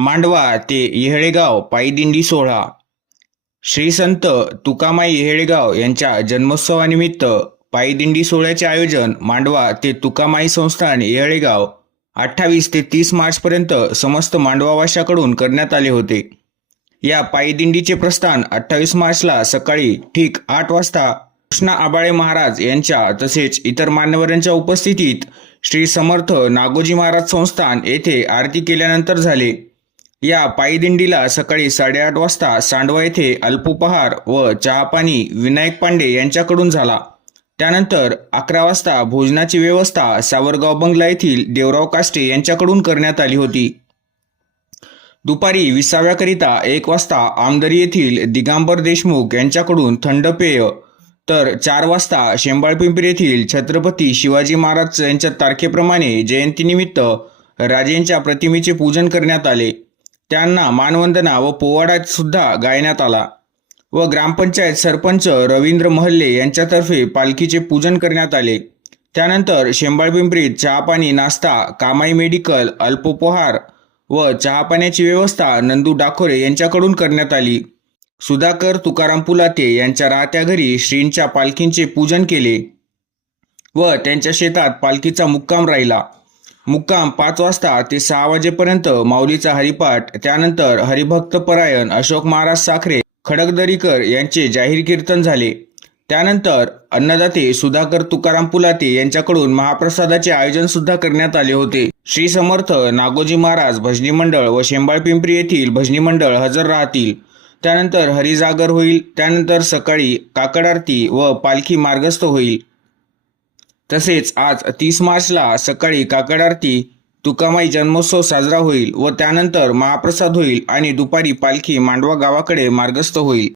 मांडवा ते येहळेगाव पायदिंडी सोहळा. श्री संत तुकामाई येहळेगाव यांच्या जन्मोत्सवानिमित्त पायदिंडी सोहळ्याचे आयोजन मांडवा ते तुकामाई संस्थान येहळेगाव अठ्ठावीस ते तीस मार्चपर्यंत समस्त मांडवावाशाकडून करण्यात आले होते. या पायदिंडीचे प्रस्थान अठ्ठावीस मार्चला सकाळी ठीक आठ वाजता कृष्णा आबाळे महाराज यांच्या तसेच इतर मान्यवरांच्या उपस्थितीत श्री समर्थ नागोजी महाराज संस्थान येथे आरती केल्यानंतर झाले. या पायदिंडीला सकाळी साडेआठ वाजता सांडवा येथे अल्पोपहार व चहापाणी विनायक पांडे यांच्याकडून झाला. त्यानंतर अकरा वाजता भोजनाची व्यवस्था सावरगाव बंगला येथील देवराव काष्टे यांच्याकडून करण्यात आली होती. दुपारी विसाव्याकरिता एक वाजता आमदरी येथील दिगांबर देशमुख यांच्याकडून थंड पेय तर चार वाजता शेंबाळपिंपरी येथील छत्रपती शिवाजी महाराज यांच्या तारखेप्रमाणे जयंतीनिमित्त राजेंच्या प्रतिमेचे पूजन करण्यात आले. त्यांना मानवंदना व पोवाडा सुद्धा गायण्यात आला. व ग्रामपंचायत सरपंच रवींद्र महल्ले यांच्यातर्फे पालखीचे पूजन करण्यात आले. त्यानंतर शेंबाळपिंपरीत चहापाणी नाश्ता कामाई मेडिकल अल्पोपहार व चहापाण्याची व्यवस्था नंदू डाखोरे यांच्याकडून करण्यात आली. सुधाकर तुकाराम पुलाते यांच्या राहत्या घरी श्रींच्या पालखींचे पूजन केले व त्यांच्या शेतात पालखीचा मुक्काम राहिला. मुक्काम पाच वाजता ते सहा वाजेपर्यंत माऊलीचा हरिपाठ त्यानंतर हरिभक्त परायण अशोक महाराज साखरे खडकदरीकर यांचे जाहीर कीर्तन झाले. त्यानंतर अन्नदाते सुधाकर तुकाराम पुलाते यांच्याकडून महाप्रसादाचे आयोजन सुद्धा करण्यात आले होते. श्री समर्थ नागोजी महाराज भजनी मंडळ व शेंबाळ पिंपरी येथील भजनी मंडळ हजर राहतील. त्यानंतर हरिजागर होईल. त्यानंतर सकाळी काकड आरती व पालखी मार्गस्थ होईल. तसेच आज तीस मार्चला सकाळी काकड आरती तुकामाई जन्मोत्सव साजरा होईल व त्यानंतर महाप्रसाद होईल आणि दुपारी पालखी मांडवा गावाकडे मार्गस्थ होईल.